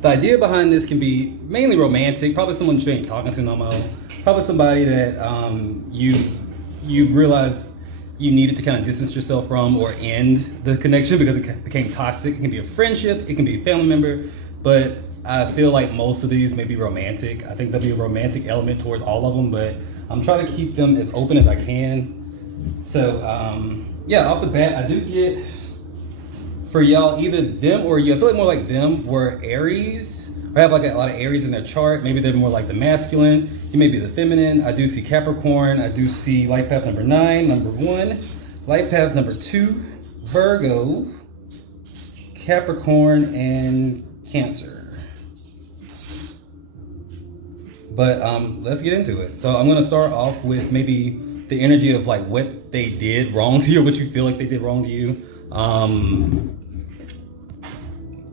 The idea behind this can be mainly romantic, probably someone you ain't talking to no more, probably somebody that you realize you needed to kind of distance yourself from or end the connection because it became toxic. It can be a friendship, it can be a family member, but I feel like most of these may be romantic. I think there'll be a romantic element towards all of them, but I'm trying to keep them as open as I can. So yeah, off the bat, I do get for y'all either them or you. I feel like more like them were Aries, or have like a lot of Aries in their chart. Maybe they're more like the masculine. You may be the feminine. I do see Capricorn. I do see life path number 9, number 1, life path number 2, Virgo, Capricorn, and Cancer. But let's get into it. So I'm gonna start off with maybe the energy of like what they did wrong to you, or what you feel like they did wrong to you.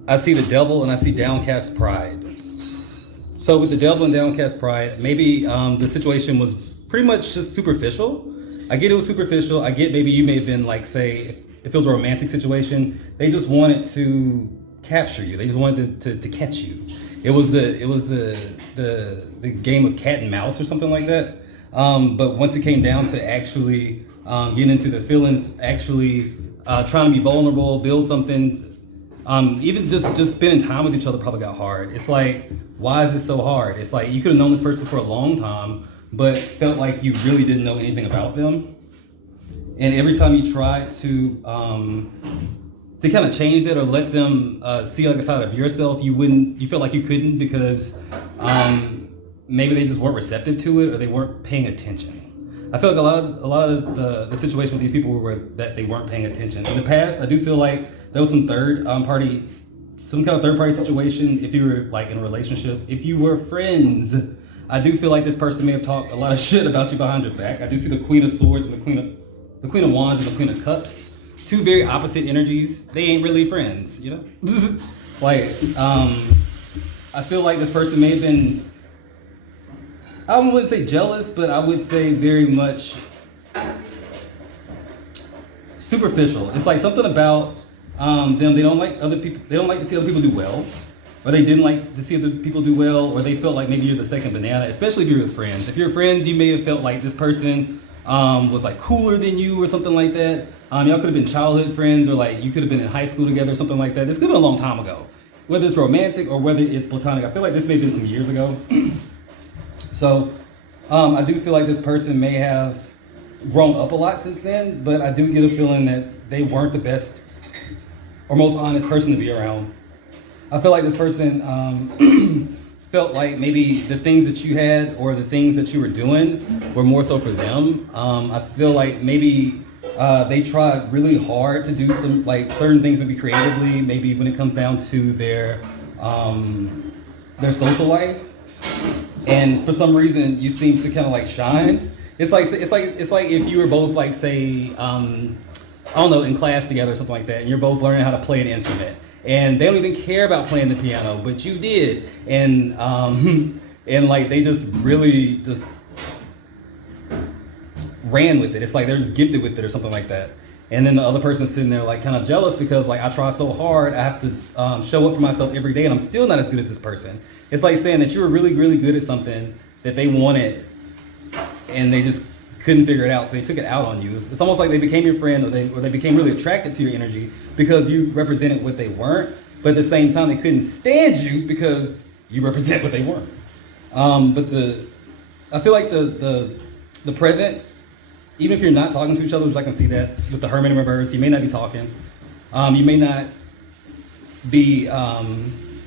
I see the devil and I see downcast pride. So with the devil and downcast pride, maybe the situation was pretty much just superficial. I get it was superficial. I get maybe you may have been like, say, if it was a romantic situation, they just wanted to capture you. They just wanted to catch you. It was the game of cat and mouse or something like that. But once it came down to actually getting into the feelings, actually trying to be vulnerable, build something, even just spending time with each other probably got hard. It's like, why is it so hard? It's like you could have known this person for a long time, but felt like you really didn't know anything about them. And every time you tried to kind of change that or let them see like a side of yourself, you felt like you couldn't because maybe they just weren't receptive to it or they weren't paying attention. I feel like a lot of the situation with these people were that they weren't paying attention. In the past, I do feel like there was some some kind of third party situation. If you were like in a relationship, if you were friends, I do feel like this person may have talked a lot of shit about you behind your back. I do see the Queen of Swords and the Queen of Wands and the Queen of Cups. Two very opposite energies. They ain't really friends, you know? Like, I feel like this person may have been, I wouldn't say jealous, but I would say very much superficial. It's like something about them. They don't like other people. They don't like to see other people do well, or they didn't like to see other people do well, or they felt like maybe you're the second banana. Especially if you're with friends. If you're friends, you may have felt like this person was like cooler than you or something like that. Y'all could have been childhood friends, or like you could have been in high school together or something like that. This could have been a long time ago. Whether it's romantic or whether it's platonic, I feel like this may have been some years ago. So I do feel like this person may have grown up a lot since then, but I do get a feeling that they weren't the best or most honest person to be around. I feel like this person felt like maybe the things that you had or the things that you were doing were more so for them. I feel like maybe they tried really hard to do some like certain things maybe creatively, maybe when it comes down to their social life. And for some reason, you seem to kind of like shine. It's like if you were both like, say, I don't know, in class together or something like that, and you're both learning how to play an instrument, and they don't even care about playing the piano, but you did, and like they just really just ran with it. It's like they're just gifted with it or something like that. And then the other person's sitting there like kind of jealous because like I try so hard, I have to show up for myself every day and I'm still not as good as this person. It's like saying that you were really, really good at something that they wanted and they just couldn't figure it out, so they took it out on you. It's almost like they became your friend or they became really attracted to your energy because you represented what they weren't, but at the same time they couldn't stand you because you represent what they weren't. But I feel like the present, even if you're not talking to each other, which I can see that with the Hermit in reverse, you may not be talking. You may not be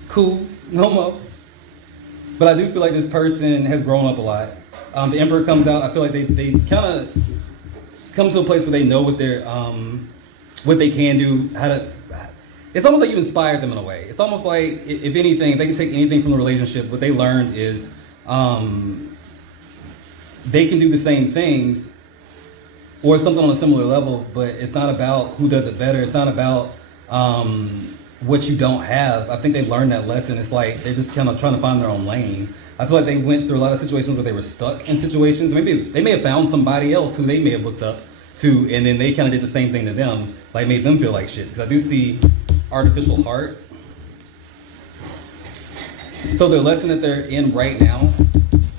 cool no more. But I do feel like this person has grown up a lot. The Emperor comes out. I feel like they kind of come to a place where they know what they can do, how to. It's almost like you've inspired them in a way. It's almost like, if anything, if they can take anything from the relationship, what they learned is they can do the same things or something on a similar level, but it's not about who does it better. It's not about what you don't have. I think they've learned that lesson. It's like they're just kind of trying to find their own lane. I feel like they went through a lot of situations where they were stuck in situations. Maybe they may have found somebody else who they may have looked up to, and then they kind of did the same thing to them, like made them feel like shit. Because I do see artificial heart. So the lesson that they're in right now,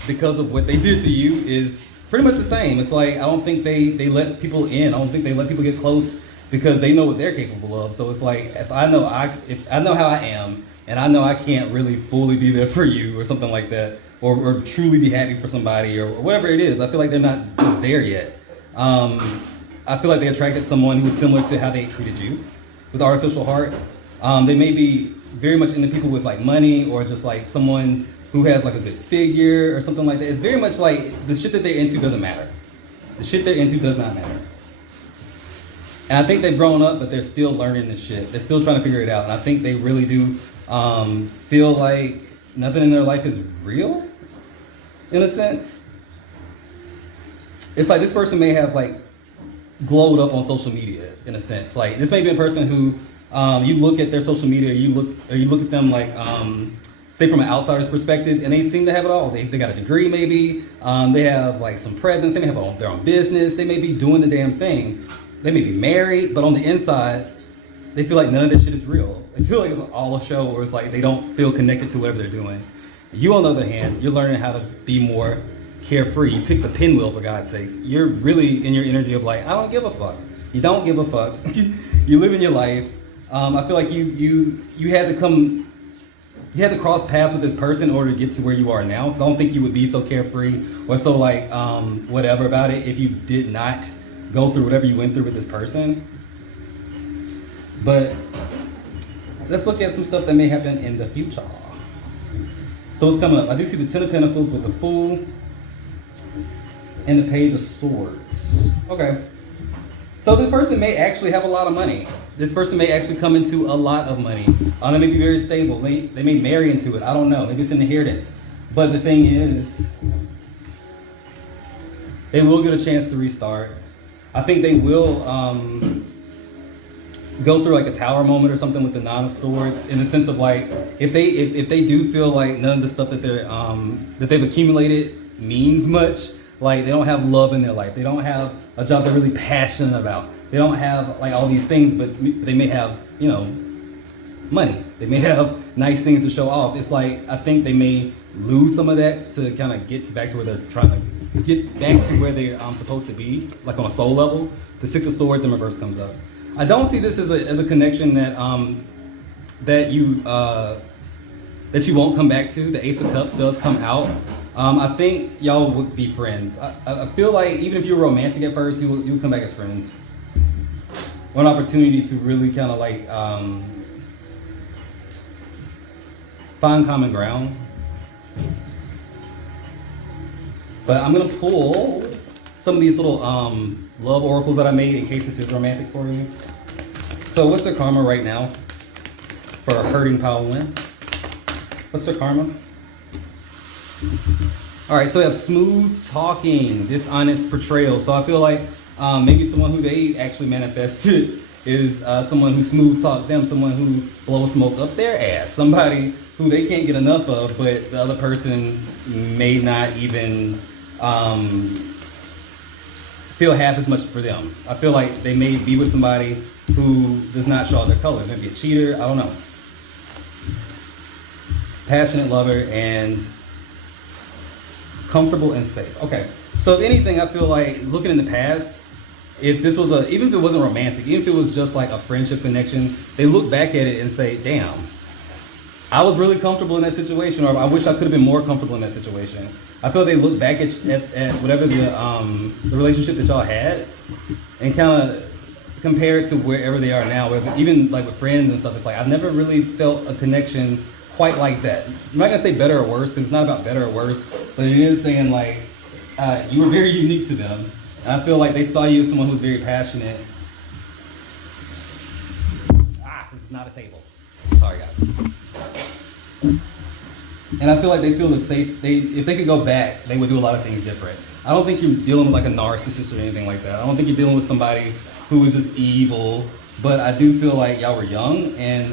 because of what they did to you, is pretty much the same. It's like, I don't think they let people in. I don't think they let people get close because they know what they're capable of. So it's like, if I know how I am, and I know I can't really fully be there for you or something like that, or truly be happy for somebody or whatever it is, I feel like they're not just there yet. I feel like they attracted someone who was similar to how they treated you with artificial heart. They may be very much into people with like money, or just like someone who has like a good figure or something like that. It's very much like the shit that they're into doesn't matter. The shit they're into does not matter. And I think they've grown up, but they're still learning this shit. They're still trying to figure it out. And I think they really do feel like nothing in their life is real, in a sense. It's like this person may have like glowed up on social media, in a sense. Like this may be a person who you look at their social media, you look at them like say from an outsider's perspective, and they seem to have it all. They got a degree maybe, they have like some presence, they may have their own business, they may be doing the damn thing, they may be married, but on the inside, they feel like none of this shit is real. They feel like it's all a show, or it's like they don't feel connected to whatever they're doing. You, on the other hand, you're learning how to be more carefree. You pick the pinwheel, for God's sakes. You're really in your energy of like, I don't give a fuck. You don't give a fuck. You live in your life. I feel like you had to cross paths with this person in order to get to where you are now, because I don't think you would be so carefree or so like whatever about it if you did not go through whatever you went through with this person. But let's look at some stuff that may happen in the future. So what's coming up? I do see the Ten of Pentacles with the Fool and the Page of Swords. Okay. So this person may actually have a lot of money. This person may actually come into a lot of money. They may be very stable. They may marry into it. I don't know. Maybe it's an inheritance. But the thing is, they will get a chance to restart. I think they will go through like a tower moment or something with the Nine of Swords, in the sense of like, if they do feel like none of the stuff that they've accumulated means much, like they don't have love in their life, they don't have a job they're really passionate about, they don't have like all these things, but they may have, money. They may have nice things to show off. It's like, I think they may lose some of that to kind of get back to where they're trying to get back to where they're supposed to be, like on a soul level. The Six of Swords in reverse comes up. I don't see this as a connection that you won't come back to. The Ace of Cups does come out. I think y'all would be friends. I feel like even if you're romantic at first, you'll come back as friends. One opportunity to really kind of like find common ground. But I'm gonna pull some of these little love oracles that I made in case this is romantic for you. So what's their karma right now for a hurting power win? What's their karma? All right, so we have smooth talking, dishonest portrayal. So I feel like maybe someone who they actually manifested is someone who smooth talk them, someone who blows smoke up their ass, somebody who they can't get enough of, but the other person may not even feel half as much for them. I feel like they may be with somebody who does not show their colors. Maybe a cheater, I don't know. Passionate lover and comfortable and safe. Okay, so if anything, I feel like looking in the past, if this was even if it wasn't romantic, even if it was just like a friendship connection, they look back at it and say, damn, I was really comfortable in that situation, or I wish I could have been more comfortable in that situation. I feel they look back at whatever the relationship that y'all had and kind of compare it to wherever they are now. Even like with friends and stuff, it's like, I've never really felt a connection quite like that. I'm not gonna say better or worse, because it's not about better or worse, but it is saying like, you were very unique to them. And I feel like they saw you as someone who was very passionate. This is not a table. Sorry guys. And I feel like they feel the safe, if they could go back, they would do a lot of things different. I don't think you're dealing with like a narcissist or anything like that. I don't think you're dealing with somebody who is just evil, but I do feel like y'all were young and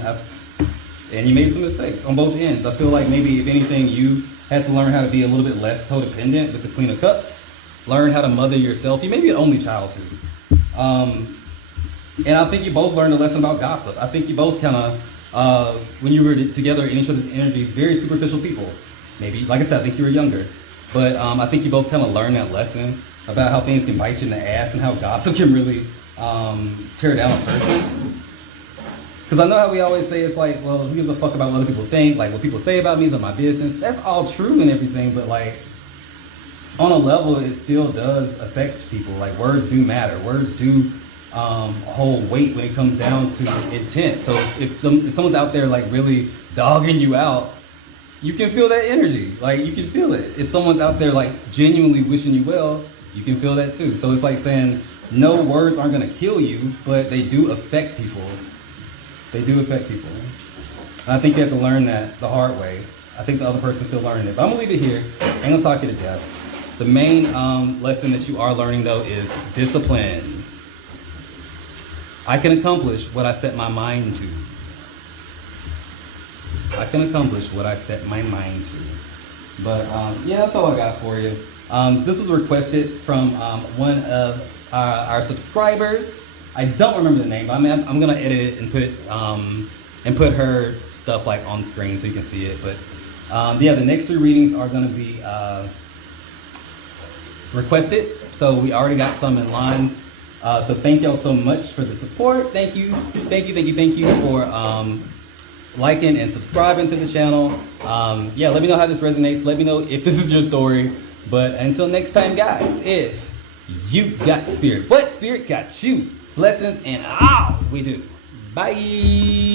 you made some mistakes on both ends. I feel like maybe if anything, you had to learn how to be a little bit less codependent with the Queen of Cups, learn how to mother yourself. You may be an only child too. And I think you both learned a lesson about gossip. I think you both kind of when you were together in each other's energy, very superficial people. Maybe, like I said, I think you were younger. But I think you both kind of learned that lesson about how things can bite you in the ass and how gossip can really tear down a person. Because I know how we always say it's like, well, who gives a fuck about what other people think? Like, what people say about me is not my business. That's all true and everything, but like, on a level, it still does affect people. Like, words do matter. Words do hold weight when it comes down to intent. So if someone's out there like really dogging you out, you can feel that energy. Like, you can feel it. If someone's out there like genuinely wishing you well, you can feel that too. So it's like saying, no, words aren't gonna kill you, but they do affect people. They do affect people. And I think you have to learn that the hard way. I think the other person's still learning it. But I'm gonna leave it here. I ain't gonna talk you to death. The main lesson that you are learning though is discipline. I can accomplish what I set my mind to. I can accomplish what I set my mind to. But yeah, that's all I got for you. This was requested from one of our subscribers. I don't remember the name, but I'm gonna edit it and put her stuff like on screen so you can see it. But yeah, the next 3 readings are gonna be requested. So we already got some in line. So thank y'all so much for the support. Thank you for liking and subscribing to the channel. Yeah, let me know how this resonates. Let me know if this is your story. But until next time, guys, if you got spirit, what spirit got you? Blessings and we do. Bye.